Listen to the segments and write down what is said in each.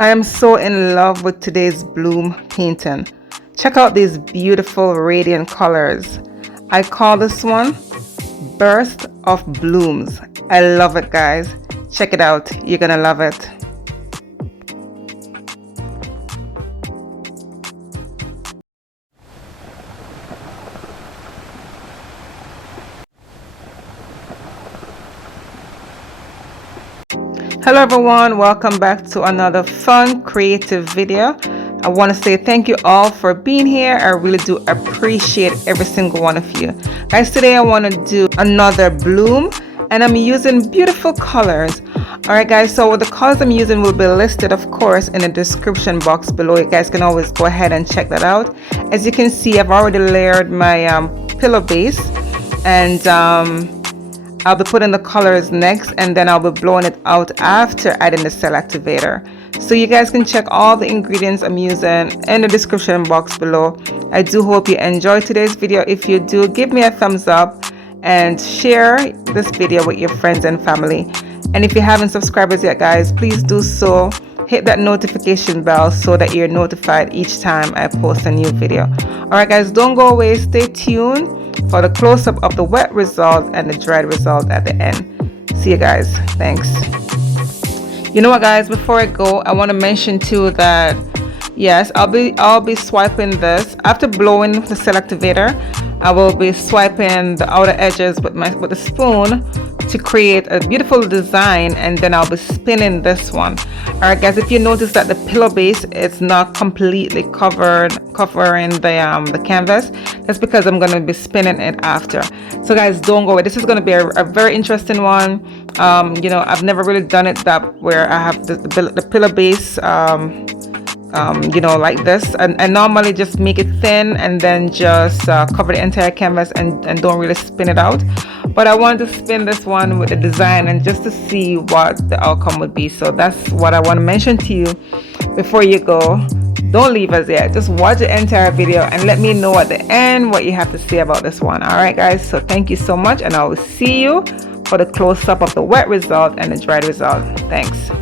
I am so in love with today's bloom painting. Check out these beautiful radiant colors. I call this one Burst of Blooms. I love it, guys. Check it out. You're gonna love it. Hello everyone, welcome back to another fun creative video. I want to say thank you all for being here. I really do appreciate every single one of you. Guys, today I want to do another bloom and I'm using beautiful colors. Alright guys, so the colors I'm using will be listed of course in the description box below. You guys can always go ahead and check that out. As you can see, I've already layered my pillow base and I'll be putting the colors next and then I'll be blowing it out after adding the cell activator. So you guys can check all the ingredients I'm using in the description box below. I do hope you enjoyed today's video. If you do, give me a thumbs up and share this video with your friends and family. And if you haven't subscribed as yet, guys, please do so. Hit that notification bell so that you're notified each time I post a new video. Alright guys, don't go away. Stay tuned for the close-up of the wet result and the dried result at the end. See you guys. Thanks. You know what guys, before I go, I want to mention too that yes, I'll be swiping this after blowing the cell activator. I will be swiping the outer edges with the spoon to create a beautiful design, and then I'll be spinning this one. Alright guys, if you notice that the pillow base is not completely covering the canvas, that's because I'm going to be spinning it after. So guys, don't go away. This is going to be a very interesting one. You know, I've never really done it that where I have the pillow base you know, like this, and I normally just make it thin and then just cover the entire canvas and don't really spin it out. But I wanted to spin this one with the design and just to see what the outcome would be. So that's what I want to mention to you before you go. Don't leave us yet. Just watch the entire video and let me know at the end what you have to say about this one. Alright guys, so thank you so much and I will see you for the close-up of the wet result and the dried result. Thanks.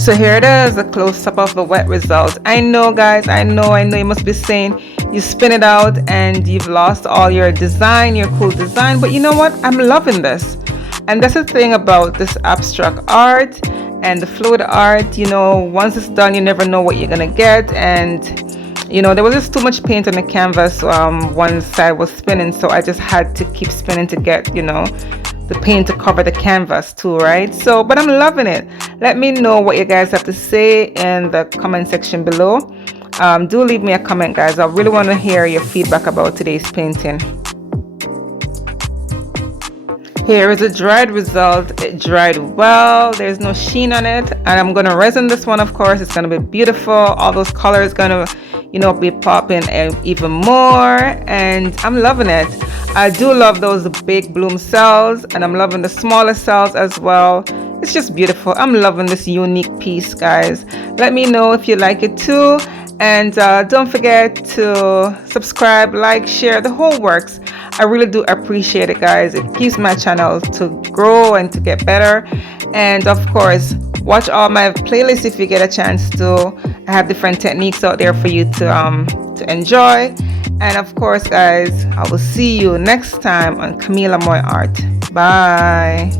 So here it is, a close-up of the wet result. I know guys, I know you must be saying you spin it out and you've lost all your design, your cool design, but you know what, I'm loving this. And that's the thing about this abstract art and the fluid art, you know, once it's done you never know what you're gonna get. And you know, there was just too much paint on the canvas. One side was spinning, so I just had to keep spinning to get, you know, the paint to cover the canvas too, right? So, but I'm loving it. Let me know what you guys have to say in the comment section below. Do leave me a comment, guys. I really want to hear your feedback about today's painting. Here is a dried result. It dried well, there's no sheen on it, and I'm going to resin this one. Of course, it's going to be beautiful. All those colors going to, you know, be popping even more, and I'm loving it. I do love those big bloom cells, and I'm loving the smaller cells as well. It's just beautiful. I'm loving this unique piece, guys. Let me know if you like it too, and don't forget to subscribe, like, share, the whole works. I really do appreciate it, guys. It keeps my channel to grow and to get better. And of course, watch all my playlists if you get a chance to. I have different techniques out there for you to enjoy. And of course, guys, I will see you next time on Camila Moy Art. Bye.